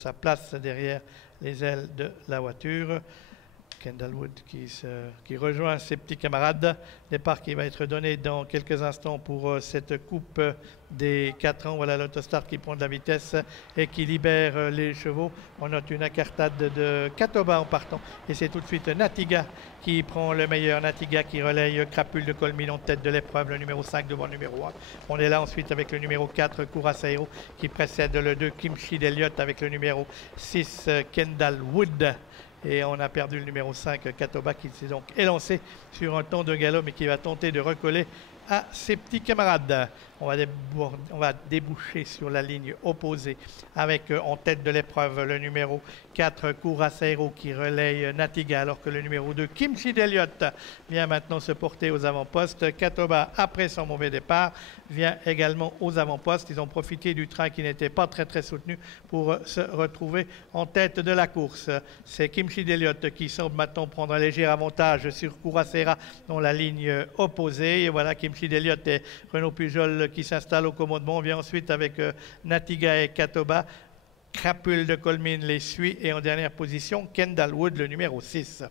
sa place derrière les ailes de la voiture. Kendall Wood qui rejoint ses petits camarades. Départ qui va être donné dans quelques instants pour cette coupe des 4 ans. Voilà l'Autostart qui prend de la vitesse et qui libère les chevaux. On note une incartade de Catoba en partant. Et c'est tout de suite Natiga qui prend le meilleur. Natiga qui relaye Crapule de Colmine en tête de l'épreuve, le numéro 5 devant le numéro 1. On est là ensuite avec le numéro 4, Curaçao, qui précède le 2, Kimchi d'Eliott, avec le numéro 6, Kendall Wood. Et on a perdu le numéro 5, Catoba, qui s'est donc élancé sur un temps de galop, mais qui va tenter de recoller à ses petits camarades. On va déboucher sur la ligne opposée avec en tête de l'épreuve le numéro 4, Curaçao, qui relaye Natiga, alors que le numéro 2, Kimchi d'Eliott, vient maintenant se porter aux avant-postes. Catoba, après son mauvais départ, vient également aux avant-postes. Ils ont profité du train qui n'était pas très soutenu pour se retrouver en tête de la course. C'est Kimchi d'Eliott qui semble maintenant prendre un léger avantage sur Curaçao dans la ligne opposée. Et voilà Kimchi d'Eliott et Renaud Pujol qui s'installe au commandement. On vient ensuite avec Natiga et Catoba. Crapule de Colmine les suit et en dernière position, Kendall Wood, le numéro 6.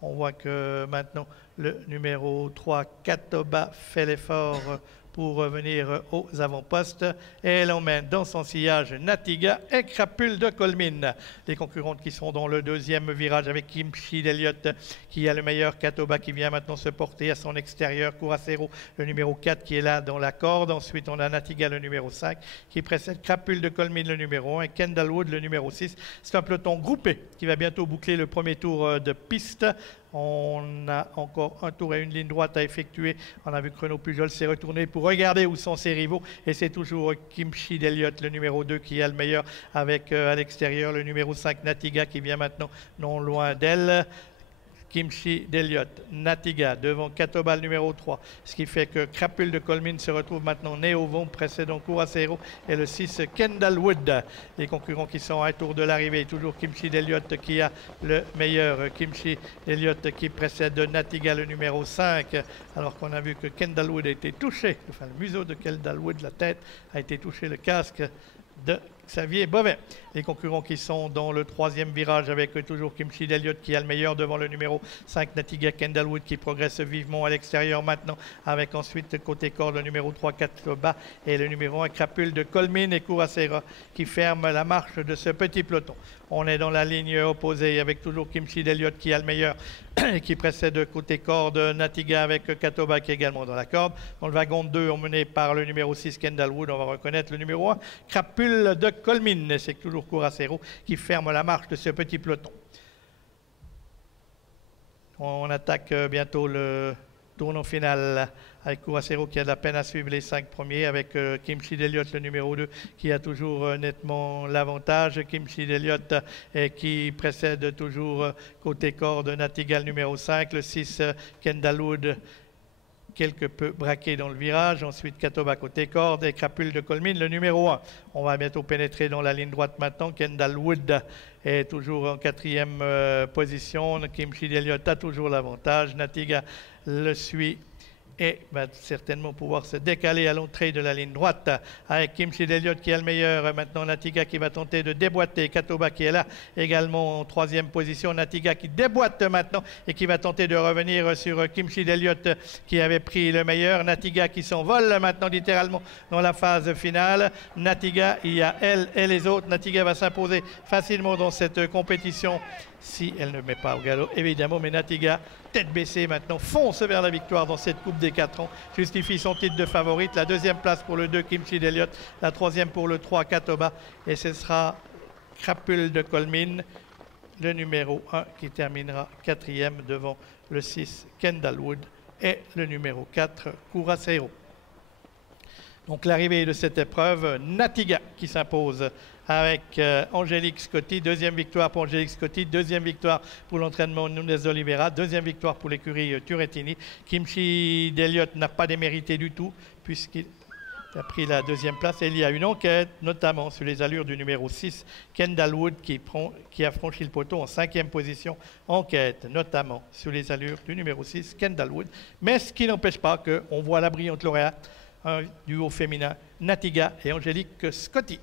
On voit que maintenant le numéro 3, Catoba, fait l'effort pour revenir aux avant-postes et elle emmène dans son sillage Natiga et Crapule de Colmine. Les concurrentes qui sont dans le deuxième virage avec Kimchi d'Eliott qui a le meilleur, Catoba qui vient maintenant se porter à son extérieur, Curaçao le numéro 4 qui est là dans la corde. Ensuite on a Natiga le numéro 5 qui précède Crapule de Colmine le numéro 1 et Kendall Wood le numéro 6. C'est un peloton groupé qui va bientôt boucler le premier tour de piste. On a encore un tour et une ligne droite à effectuer. On a vu que Renaud Pujol s'est retourné pour regarder où sont ses rivaux. Et c'est toujours Kimchi d'Eliott, le numéro 2, qui a le meilleur avec à l'extérieur le numéro 5, Natiga, qui vient maintenant non loin d'elle. Kimchi d'Eliott, Natiga devant Catoba le numéro 3, ce qui fait que Crapule de Colmine se retrouve maintenant né au vent, précédant Curaçao et le 6 Kendall Wood. Les concurrents qui sont à un tour de l'arrivée, toujours Kimchi d'Eliott qui a le meilleur, Kimchi d'Eliott qui précède Natiga le numéro 5, alors qu'on a vu que Kendall Wood a été touché, enfin le museau de Kendall Wood, la tête, a été touché, le casque de Xavier Bovin. Les concurrents qui sont dans le troisième virage avec toujours Kimchi d'Eliott qui a le meilleur devant le numéro 5 Natiga, Kendall Wood qui progresse vivement à l'extérieur maintenant avec ensuite côté corde le numéro 3 Catoba et le numéro 1 Crapule de Colmine et Curaçao qui ferme la marche de ce petit peloton. On est dans la ligne opposée avec toujours Kimchi d'Eliott qui a le meilleur et qui précède côté corde Natiga avec Catoba qui est également dans la corde. Dans le wagon 2 emmené par le numéro 6 Kendall Wood, on va reconnaître le numéro 1 Crapule de Colmine. C'est toujours Curaçao qui ferme la marche de ce petit peloton. On attaque bientôt le tournant final avec Curaçao qui a de la peine à suivre les 5 premiers, avec Kimchi d'Eliott le numéro 2 qui a toujours nettement l'avantage. Kimchi d'Eliott qui précède toujours côté corde Natiga le numéro 5, le 6 Kendall Wood quelque peu braqué dans le virage. Ensuite Catoba côté corde et Crapule de Colmine le numéro 1. On va bientôt pénétrer dans la ligne droite maintenant. Kendall Wood est toujours en 4e position. Kimchi d'Eliott a toujours l'avantage. Natiga le suit et va certainement pouvoir se décaler à l'entrée de la ligne droite avec Kimchi d'Eliott qui a le meilleur. Maintenant Natiga qui va tenter de déboîter. Catoba qui est là également en 3e position. Natiga qui déboîte maintenant et qui va tenter de revenir sur Kimchi d'Eliott qui avait pris le meilleur. Natiga qui s'envole maintenant littéralement dans la phase finale. Natiga, il y a elle et les autres. Natiga va s'imposer facilement dans cette compétition si elle ne met pas au galop évidemment, mais Natiga, tête baissée maintenant, fonce vers la victoire dans cette coupe des 4 ans, justifie son titre de favorite. La 2e place pour le 2 Kimchi d'Eliott, la 3e pour le 3 Catoba et ce sera Crapule de Colmine le numéro 1 qui terminera 4e devant le 6 Kendall Wood et le numéro 4 Curaçao. Donc l'arrivée de cette épreuve, Natiga qui s'impose avec Angélique Scotti, 2e victoire pour Angélique Scotti, 2e victoire pour l'entraînement Nunes d'Oliveira, 2e victoire pour l'écurie Turrettini. Kimchi d'Eliott n'a pas démérité du tout puisqu'il a pris la 2e place. Et il y a une enquête, notamment sur les allures du numéro 6, Kendall Wood, qui a franchi le poteau en 5e position. Enquête, notamment sur les allures du numéro 6, Kendall Wood. Mais ce qui n'empêche pas qu'on voit la brillante lauréate, un duo féminin, Natiga et Angélique Scotti.